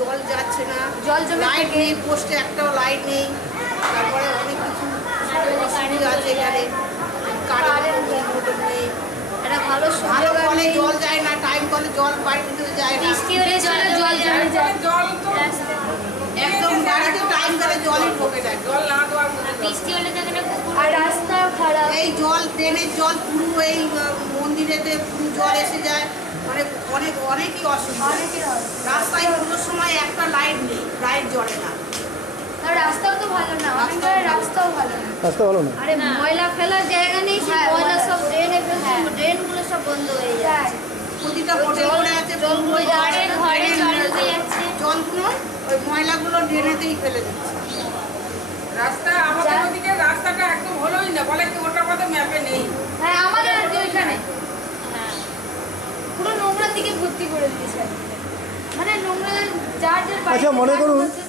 জল যাচ্ছে না, জল জমে লাইট নেই, পোস্টে একটাও লাইট নেই, তারপরে অনেক কিছু অসুবিধা আছে এখানে, কারেন্ট নেই, এটা ভালো ভালো সুযোগ কলে নেই। জল যায় না, টাইম কলে জল বাড়িতে তো যায় না, বৃষ্টি হলে জল জমে যায়। একদম বাড়িতে টাইম কলে জলই ঢোকে না, বৃষ্টি হলে তো এখানে আর রাস্তা খারাপ। এই জল ট্রেনের জল পুরো এই মন্দিরেতে পুরো জল এসে যায়, মানে অনেকই অসুবিধা। রাস্তায় পুরোর সময় একটা লাইট নেই, লাইট জ্বলে না। আর রাস্তাও তো ভালো না, অনেক জায়গায় রাস্তাও ভালো না। রাস্তা ভালো না। আরে ময়লা ফেলার জায়গা নেই, সেই ময়লা সব ড্রেনে ফেলছে, ড্রেনগুলো সব বন্ধ হয়ে যায়। প্রতিটা হোটেল করে আছে, জলগুলো ঘরে ঘরে জল ঢুকে যাচ্ছে। জলগুলো ওই ময়লাগুলো ড্রেনেতেই ফেলে দিচ্ছে। রাস্তা আমাদের ওদিকে রাস্তাটা একদম হলোই না, বলে কি ওটা কথা ম্যাপে নেই। হ্যাঁ আমাদের আর কি ওইখানে পুরো নোংরার দিকে ভর্তি করে দিয়েছে, মানে নোংরা যার যার আচ্ছা, মনে করুন বাড়িতে